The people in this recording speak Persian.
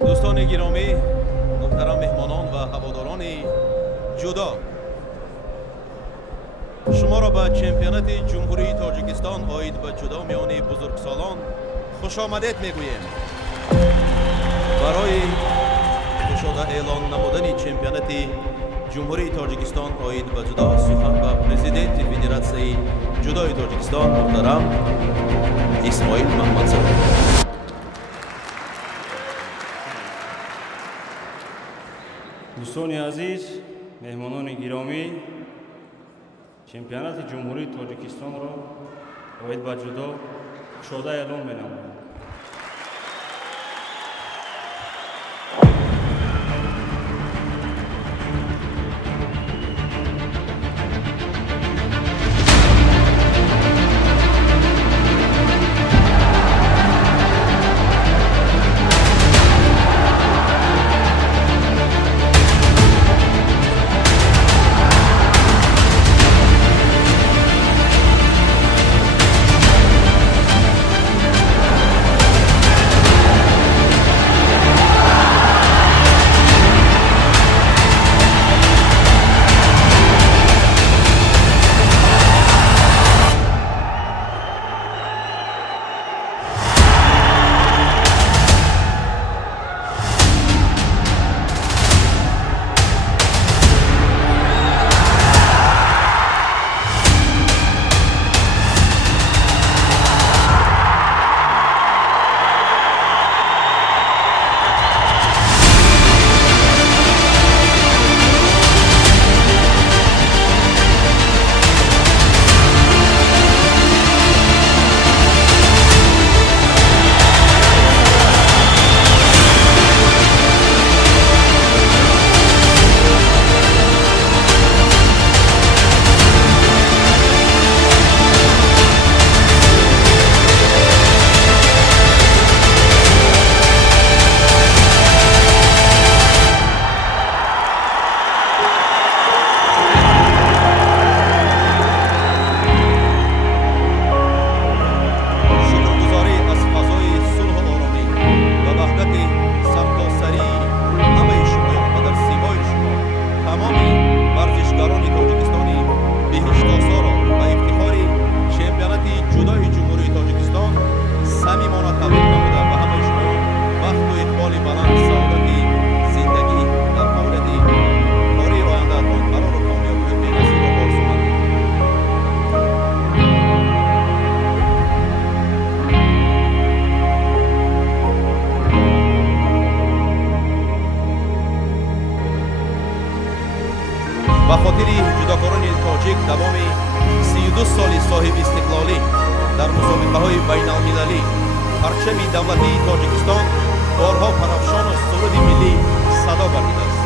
دوستان گرامی، محترم مهمانان و هواداران جدا، شما را به چمپیونات جمهوری تاجیکستان آید به جدا میان بزرگسالان خوش آمدید میگوییم. برای گشاده اعلان نمودن چمپیونات جمهوری تاجیکستان آید به جدا سخن به پرزیدنت فدراسیون جدای تاجیکستان محترم اسماعیل محمدزاده. دوستان عزیز، مهمانان گرامی، چمپیونات جمهوری تاجیکستان را باید با جدا شده اعلام می‌نمایم. به خاطر جداکاران تاجیک دوام 32 سال صاحب استقلالی در مسابقه های بین المللی پرچم دولتی تاجیکستان بارها پرافشان و سرود ملی صدا گردیده است.